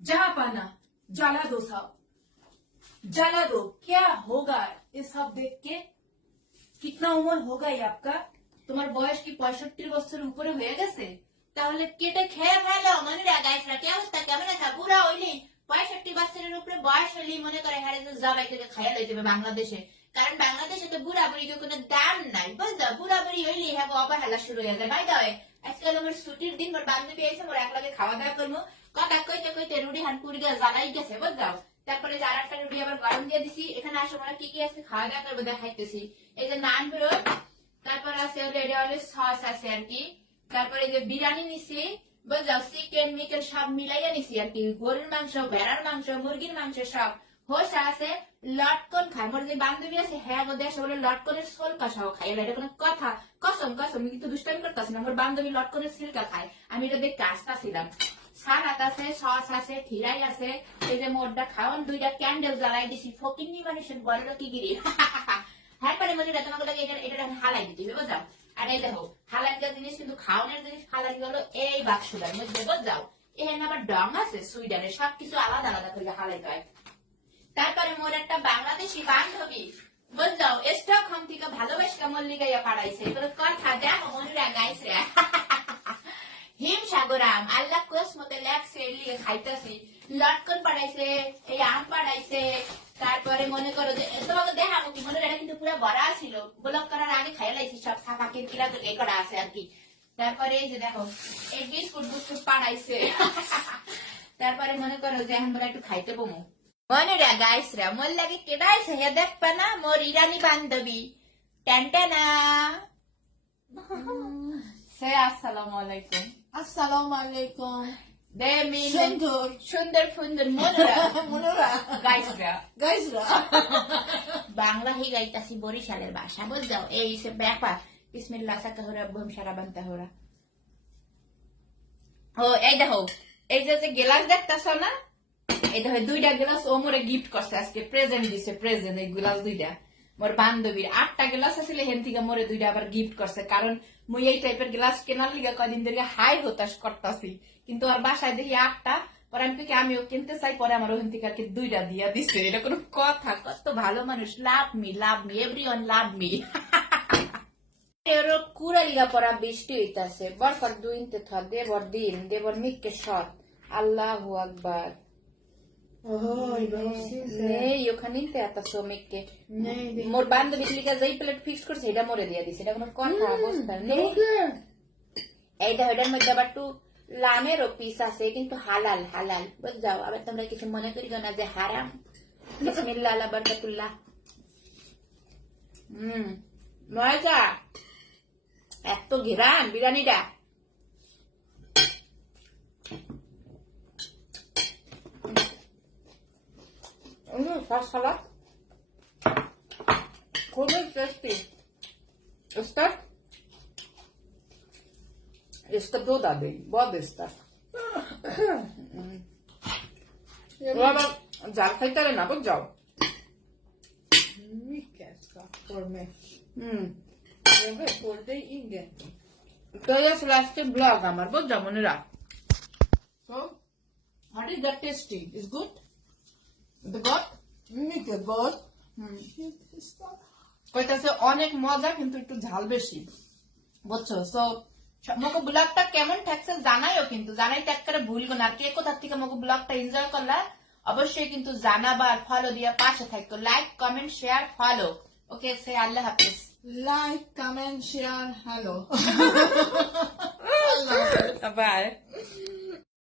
जहाँ पाना जला दो सब जला दो क्या होगा ये सब देख के कितना उम्र होगा ये आपका তোমার বয়স কি পঁয়ষট্টি বছরের উপরে হয়ে গেছে তাহলে কেটে খেয়ে ফেলো মনে রাখাইছরা কি অবস্থা কেমন আছে বুড়া হইলি পঁয়ষট্টি বছরের উপরে বয়স হইলি মনে করে হ্যাঁ যে জবাই থেকে খাইয়া লইতে হবে বাংলাদেশে কারণ বাংলাদেশে তো বুড়া বুড়িকে কোনো দাম নাই বুঝলা বুড়া বুড়ি হইলি হ্যাঁ অবহেলা শুরু হয়ে যায় বাই দাও আজকাল আমার ছুটির দিন মোর বান্ধবী এসে মোর একলাগে খাওয়া দাওয়া করবো কথা কইতে কইতে রুটি হান পুরি দিয়ে জ্বালাই গেছে বুঝলাম তারপরে যে আর একটা রুটি আবার গরম দিয়ে দিছি, এখানে আসে আমরা কি কি আছে? খাওয়া দাওয়া করব, দেখাইতেছি। এই যে নান বেরো তারপর আছে হলো, এটা সস আছে আর কি। তারপরে যে বিরিয়ানি নিছি বুঝলাম চিকেন মিকেন সব মিলাইয়া নিছি আর কি। গরুর মাংস, ভেড়ার মাংস, মুরগির মাংস সব। হোস আছে, লটকন খায়। মোর যে বান্ধবী আছে হ্যাঁ গো দেশে বলে লটকনের সোল কষাও খাই এটা কোনো কথা, কসম কসম, কিন্তু দুষ্টামি করতেছি না। আমার বান্ধবী লটকনের সিলকা খায়। আমি এটা দেখতে আসতেছিলাম। হ্যাঁ সবকিছু আলাদা আলাদা তারপরে মোর একটা বাংলাদেশি বান্ধবী বুঝলাম স্টক হোম থেকে ভালোবাসা মল্লিকাইয়া পাড়াইছে। কথা দেখো মনুরা গাইছে। হিম সাগরাম। আল্লাহ কোস মতে লেখছে এর লিগে খাইতেছি। লটকন পাড়াইছে, এই আম পাড়াইছে। তারপরে মনে করো যে, তোমাকে দেখাবো কি? মনে এটা কিন্তু পুরো ভরা ছিল। ব্লক করার আগে খাই লাইছি, সব সাফা কিরকিরা তো এ করা আছে আর কি। তারপরে এই যে দেখো, এই বিস্কুট বিস্কুট পাড়াইছে। তারপরে মনে করো যে, এখন বলে একটু খাইতে বমু। মনে রে গাইস রে মোর লাগে কেডাইছে হে দেখবা না, মোর ইরানি বান্ধবী। টেনটেনা সে আসসালামু আলাইকুম আসসালামু আলাইকুম দে মিন সুন্দর সুন্দর সুন্দর মনোরা মনোরা গাইস রে বাংলা হি গাইতাছি বরিশালের ভাষা বুঝ এই সে ব্যাপার। বিসমিল্লাহ সাকা হরা সারা বানতা ও এই দেখো এই যে যে গেলাস দেখতাছ না? এই দেখো দুইটা গ্লাস ও মোরে গিফট করছে আজকে। প্রেজেন্ট দিছে প্রেজেন্ট এই গ্লাস দুইটা। মোর বান্ধবীর। আটটা গ্লাস আছিল হেন থেকে মোরে দুইটা আবার গিফট করছে। কারণ মুই এই টাইপের গ্লাস কেনার লিগে কদিন ধরে হাই হতাশ করতাছি। কিন্তু আর বাসায় দেখি আটটা। পরে আমি কি আমিও কিনতে চাই। পরে আমার ওখান থেকে কি দুইটা দিয়া দিছে। এটা কোনো কথা। কত ভালো মানুষ। Love me love me. Everyone love me এরো কুড়ালিগা পরা বৃষ্টি হইতাছে। বরফর দুইনতে থ দেবর দিন, দেবর মিককে সৎ। আল্লাহু আকবার। বাবসি নেই এত শ্রমিককে মোর বান্ধবী লিগা যেই প্লেট ফিক্স করছে এটা মরে দিয়া দিছে এটা কোনো কথা অবস্থা নেই এইটা এটার মধ্যে আবার একটু লামেরও পিস আছে কিন্তু হালাল হালাল বুঝাও আবার তোমরা কিছু মনে করিও না যে হারাম বিসমিল্লাহ আল্লাহ বারকাতুল্লাহ হুম মজা এত ঘেরান বিরিয়ানিটা Mm, fast salad. খুবই tasty? Está toda bem. Boa está. ও আবার জাল খাইতে পারে না dig ingenting. তো আজকে ব্লগ আমার বুঝছ মনেরা So, what is that tasty? Is good? The? Mycket gott. Hmm Ska. কইতাছে অনেক মজা কিন্তু একটু ঝাল বেশি। বুঝছ? সো মগো ব্লগটা কেমন ঠেকছে জানাইও কিন্তু। জানাই ত্যাগ করে ভুলবো না আর কে কোথা থেকে মগো ব্লগটা এনজয় করলা? অবশ্যই কিন্তু জানাবা আর ফলো দিয়ে পাশে থাকতো like comment share follow okay সে আল্লাহ হাফিজ। Like, comment, share, hello. Bye